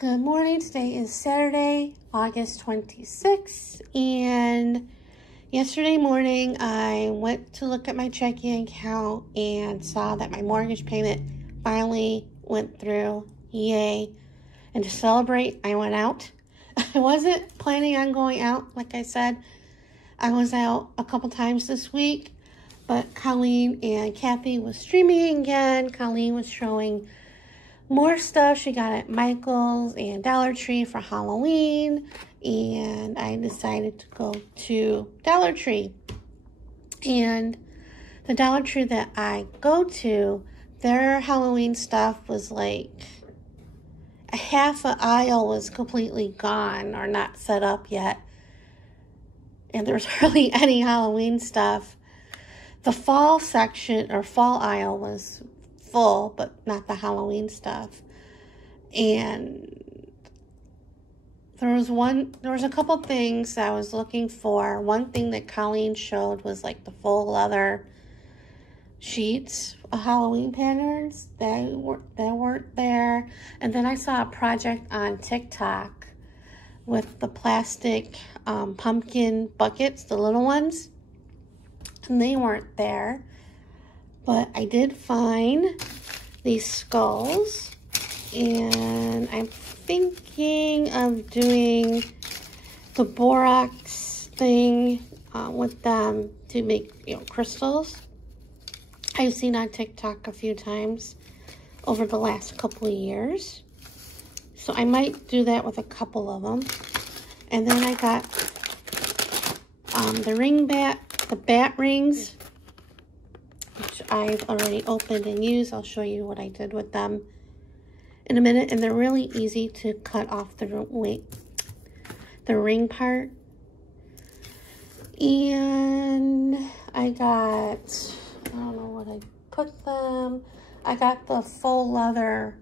Good morning. Today is Saturday, August 26th, and yesterday morning I went to look at my checking account and saw that my mortgage payment finally went through. Yay. And to celebrate, I went out. I wasn't planning on going out, like I said. I was out a couple times this week, but Colleen and Kathy was streaming again. Colleen was showing more stuff she got at Michael's and Dollar Tree for Halloween, and I decided to go to Dollar Tree. And the Dollar Tree that I go to, their Halloween stuff was like a half an aisle was completely gone or not set up yet, and there's hardly any Halloween stuff. The fall section or fall aisle was full, but not the Halloween stuff. And there was a couple things I was looking for. One thing that Colleen showed was like the full leather sheets of Halloween patterns that weren't there. And then I saw a project on TikTok with the plastic pumpkin buckets, the little ones, and they weren't there. But I did find these skulls, and I'm thinking of doing the borax thing with them to make, crystals. I've seen on TikTok a few times over the last couple of years. So I might do that with a couple of them. And then I got the bat rings, which I've already opened and used. I'll show you what I did with them in a minute. And they're really easy to cut off the ring part. And I got, I don't know what I put them. I got the full leather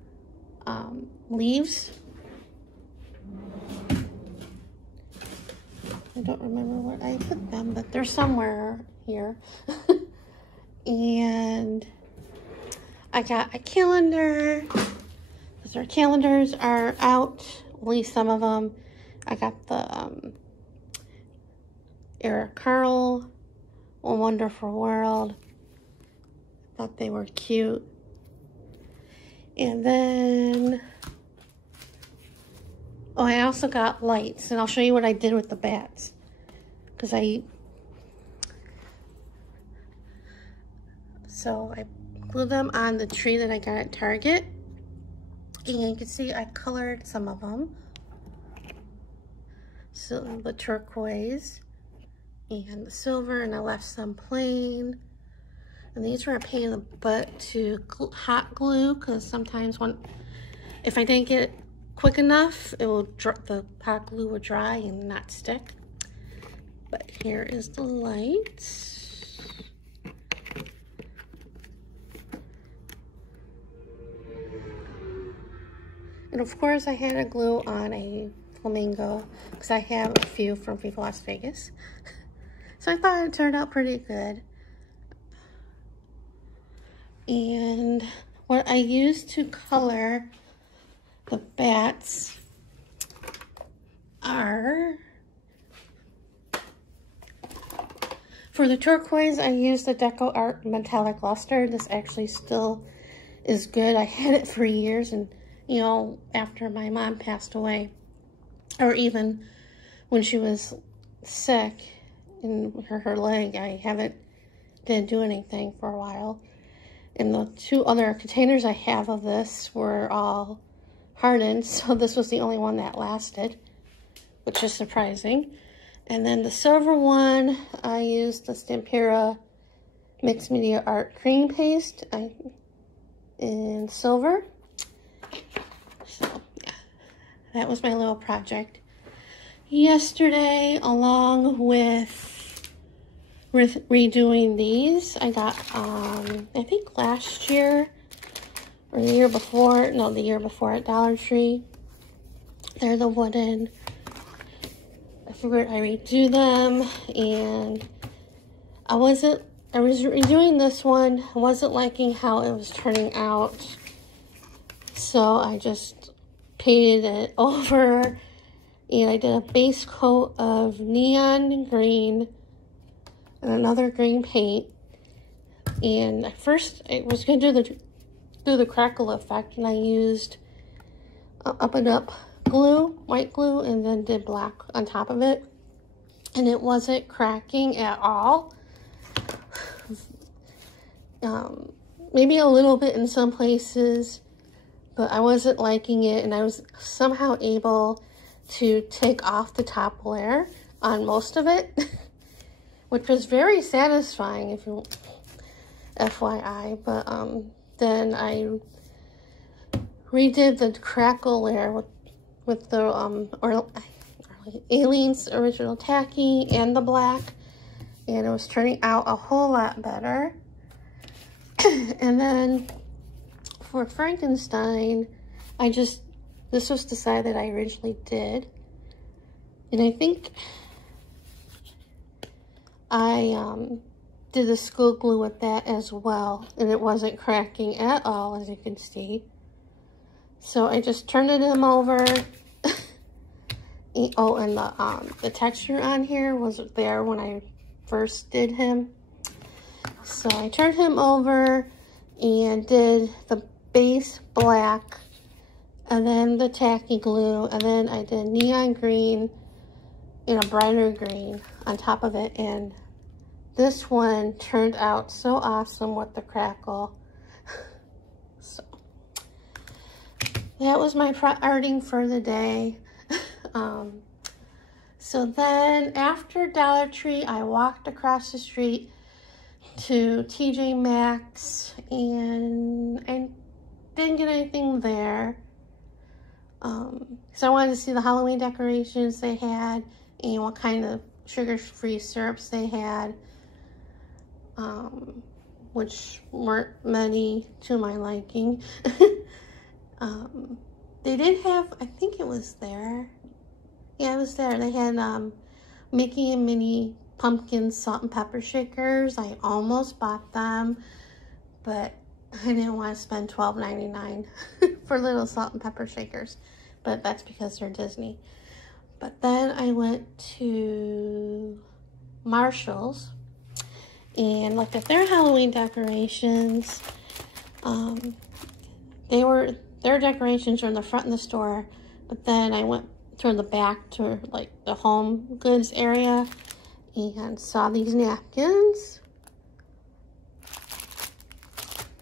leaves. I don't remember where I put them, but they're somewhere here. And I got a calendar, because our calendars are out, at least some of them. I got the Eric Carle, A Wonderful World. Thought they were cute. And then, I also got lights, and I'll show you what I did with the bats, because So I glued them on the tree that I got at Target. And you can see I colored some of them. So the turquoise and the silver, and I left some plain. And these were a pain in the butt to hot glue, because sometimes if I didn't get it quick enough, the hot glue would dry and not stick. But here is the light. And of course I had to glue on a flamingo, because I have a few from Viva Las Vegas. So I thought it turned out pretty good. And what I used to color the bats are, for the turquoise, I used the Deco Art Metallic Luster. This actually still is good. I had it for years, and after my mom passed away, or even when she was sick in her leg, I didn't do anything for a while. And the two other containers I have of this were all hardened, so this was the only one that lasted, which is surprising. And then the silver one, I used the Stampera Mixed Media Art Cream Paste in silver. So yeah, that was my little project yesterday, along with redoing these. I got, I think last year, or the year before at Dollar Tree. They're the wooden. I figured I redo them, and I was redoing this one. I wasn't liking how it was turning out, so I just painted it over, and I did a base coat of neon green and another green paint. And at first I was going to do the crackle effect, and I used up and up glue, white glue, and then did black on top of it, and it wasn't cracking at all. Maybe a little bit in some places, but I wasn't liking it, and I was somehow able to take off the top layer on most of it, which was very satisfying, if you FYI. But then I redid the crackle layer with the Aleene's original tacky and the black, and it was turning out a whole lot better. And then for Frankenstein, this was the side that I originally did, and I think I did the school glue with that as well, and it wasn't cracking at all, as you can see. So I just turned him over. Oh, and the texture on here wasn't there when I first did him. So I turned him over and did the base black, and then the tacky glue, and then I did neon green and a brighter green on top of it. And this one turned out so awesome with the crackle. So that was my arting for the day. So then after Dollar Tree, I walked across the street to TJ Maxx, and I didn't get anything there. So I wanted to see the Halloween decorations they had and what kind of sugar-free syrups they had, which weren't many to my liking. They did have, I think it was there. Yeah, it was there. They had Mickey and Minnie pumpkin salt and pepper shakers. I almost bought them, but I didn't want to spend $12.99 for little salt and pepper shakers. But that's because they're Disney. But then I went to Marshall's and looked at their Halloween decorations. Their decorations were in the front of the store, but then I went toward the back to like the home goods area and saw these napkins.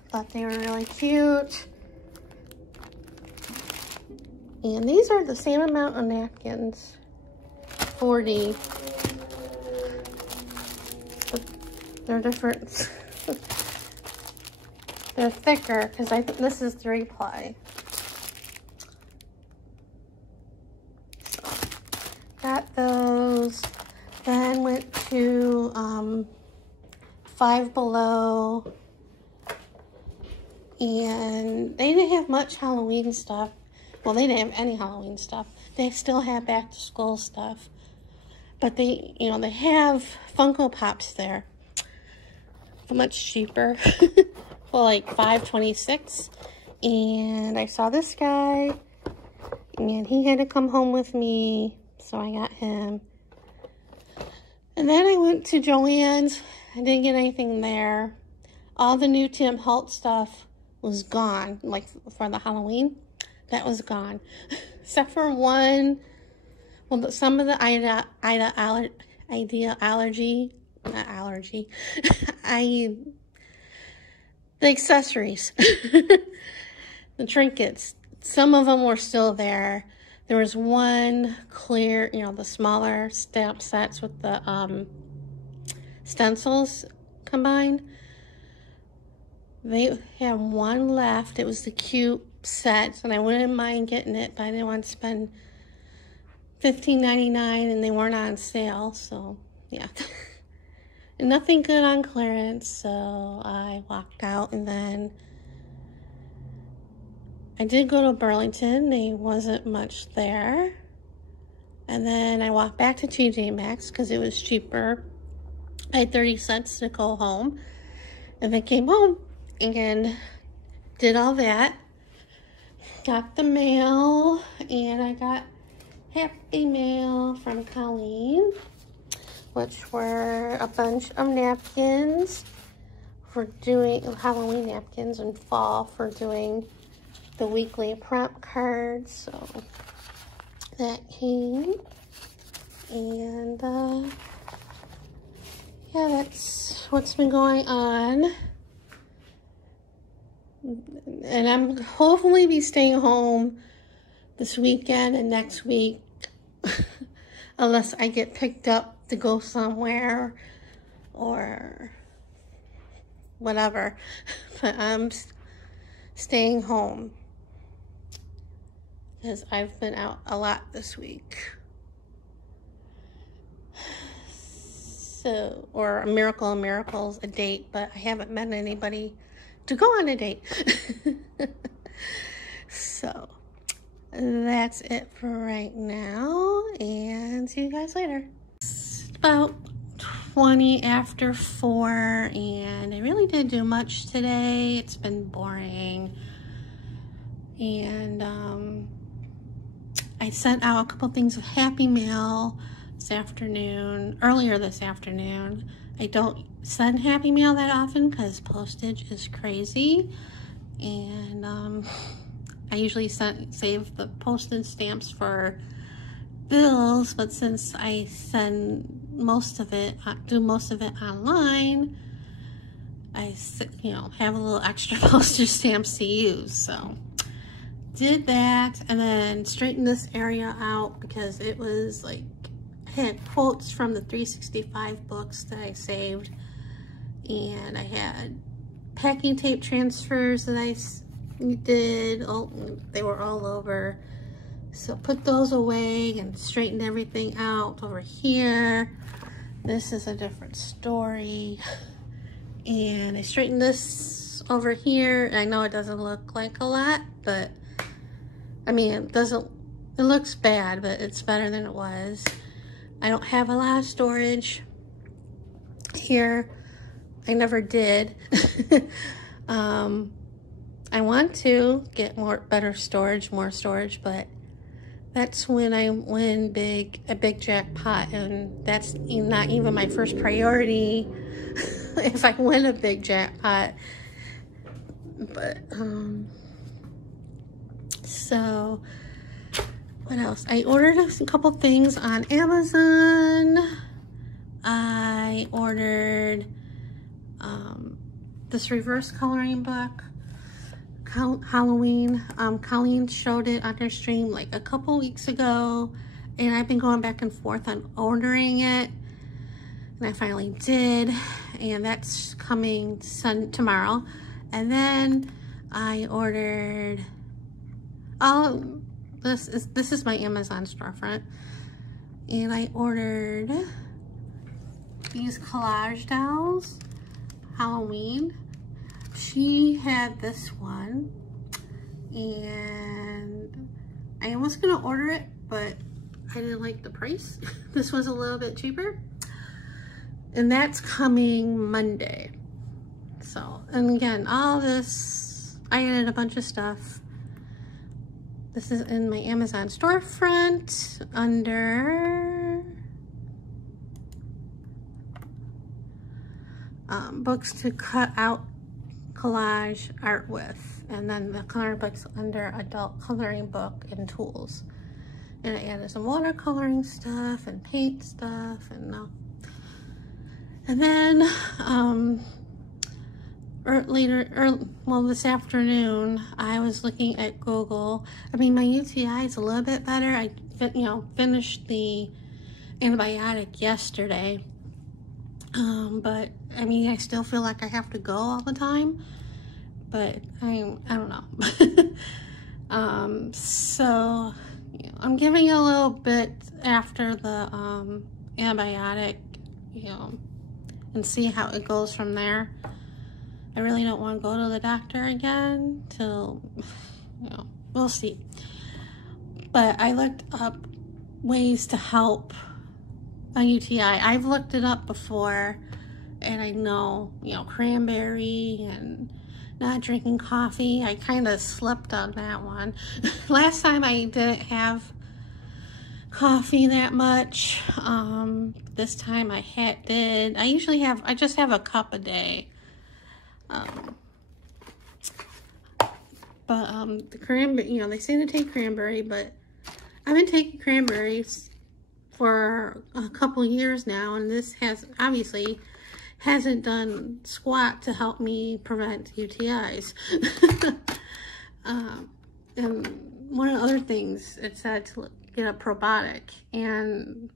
Thought they were really cute. And these are the same amount of napkins, 40, but they're different. They're thicker because I think this is 3-ply. So, got those. Then went to Five Below, and they didn't have much Halloween stuff. Well, they didn't have any Halloween stuff. They still have back to school stuff, but they have Funko Pops there, much cheaper. Well, like $5.26, and I saw this guy, and he had to come home with me, so I got him. And then I went to Joann's. I didn't get anything there. All the new DEfult stuff was gone, like for the Halloween. That was gone, except for one. Well, some of the the accessories, the trinkets. Some of them were still there. There was one clear, the smaller stamp sets with the stencils combined. They had one left. It was the cute set, and I wouldn't mind getting it, but I didn't want to spend $15.99, and they weren't on sale, so yeah. And nothing good on clearance, so I walked out. And then I did go to Burlington. There wasn't much there. And then I walked back to TJ Maxx because it was cheaper. I had 30 cents to go home, and then came home and did all that. got the mail, and I got happy mail from Colleen, which were a bunch of napkins for doing Halloween napkins in fall for doing the weekly prep cards. So that came, and yeah, that's what's been going on. And I'm hopefully be staying home this weekend and next week, unless I get picked up to go somewhere or whatever. But I'm staying home because I've been out a lot this week. So, or a Miracle of Miracles, a date, but I haven't met anybody to go on a date. So that's it for right now, and see you guys later. It's about 20 after 4, and I really didn't do much today. It's been boring, and I sent out a couple things of Happy Mail this afternoon, earlier this afternoon. I don't send Happy Mail that often because postage is crazy, and I usually save the postage stamps for bills, but since I send most of it, do most of it online, I, you know, have a little extra postage stamps to use. So did that, and then straightened this area out because it was like, I had quotes from the 365 books that I saved, and I had packing tape transfers that I did. They were all over, so put those away and straightened everything out over here. This is a different story, and I straightened this over here. I know it doesn't look like a lot, but I mean, it looks bad, but it's better than it was. I don't have a lot of storage here. I never did. I want to get better storage, more storage, but that's when I win a big jackpot, and that's not even my first priority if I win a big jackpot. But so what else? I ordered a couple things on Amazon. I ordered this reverse coloring book, Halloween. Colleen showed it on her stream like a couple weeks ago, and I've been going back and forth on ordering it, and I finally did, and that's coming tomorrow. And then I ordered, this is my Amazon storefront, and I ordered these collage dolls, Halloween. She had this one, and I was gonna order it, but I didn't like the price. This was a little bit cheaper, and that's coming Monday. So, and again, all this, I added a bunch of stuff. This is in my Amazon storefront under books to cut out collage art with, and then the color books under adult coloring book and tools. And I added some watercoloring stuff and paint stuff, and then this afternoon I was looking at Google. I mean, my UTI is a little bit better. I finished the antibiotic yesterday, but I mean, I still feel like I have to go all the time, but I don't know. So I'm giving it a little bit after the antibiotic, and see how it goes from there. I really don't want to go to the doctor again till, we'll see. But I looked up ways to help a UTI. I've looked it up before, and I know, cranberry and not drinking coffee. I kind of slipped on that one. Last time I didn't have coffee that much. This time I did. I just have a cup a day. But the cranberry, you know, they say to take cranberry, but I've been taking cranberries for a couple years now, and this obviously hasn't done squat to help me prevent UTIs. And one of the other things, it said to get a probiotic, and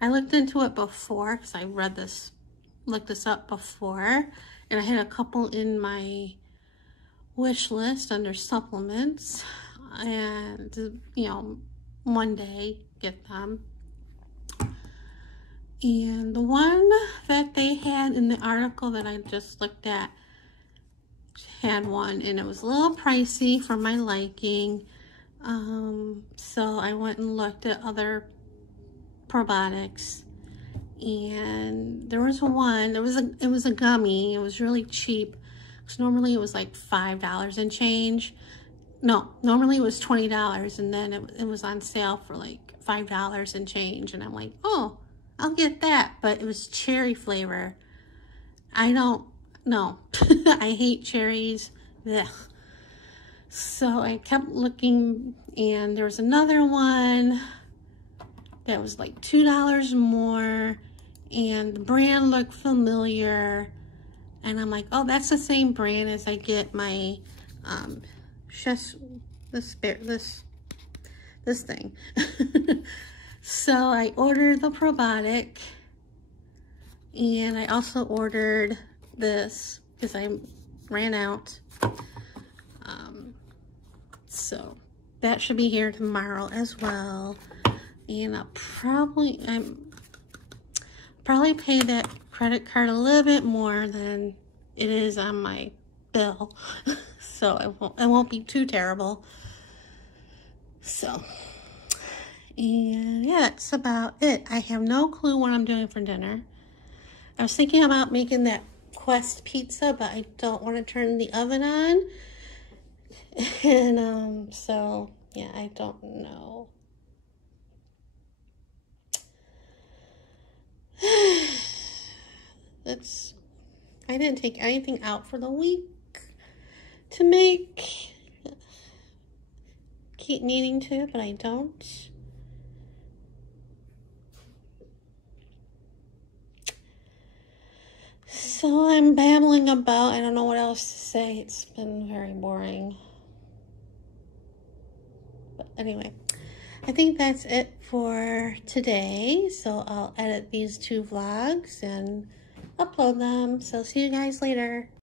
I looked into it before because I looked this up before, and I had a couple in my wish list under supplements, and you know, one day get them. And the one that they had in the article that I just looked at had one, and it was a little pricey for my liking. So I went and looked at other probiotics, and there was one. It was a gummy. It was really cheap. Because normally it was like $5 and change. No, normally it was $20, and then it was on sale for like $5 and change. And I'm like, oh, I'll get that. But it was cherry flavor. I don't know. I hate cherries. Ugh. So I kept looking, and there was another one that was like $2 more, and the brand looked familiar. And I'm like, oh, that's the same brand as I get my this thing. So I ordered the probiotic, and I also ordered this because I ran out. So that should be here tomorrow as well. And I'll probably pay that credit card a little bit more than it is on my bill. So it won't be too terrible. So, and yeah, that's about it. I have no clue what I'm doing for dinner. I was thinking about making that Quest pizza, but I don't want to turn the oven on. And so yeah, I don't know. I didn't take anything out for the week to make. Keep needing to, but I don't. So I'm babbling about, I don't know what else to say. It's been very boring. But anyway, I think that's it for today. So I'll edit these 2 vlogs and upload them. So see you guys later.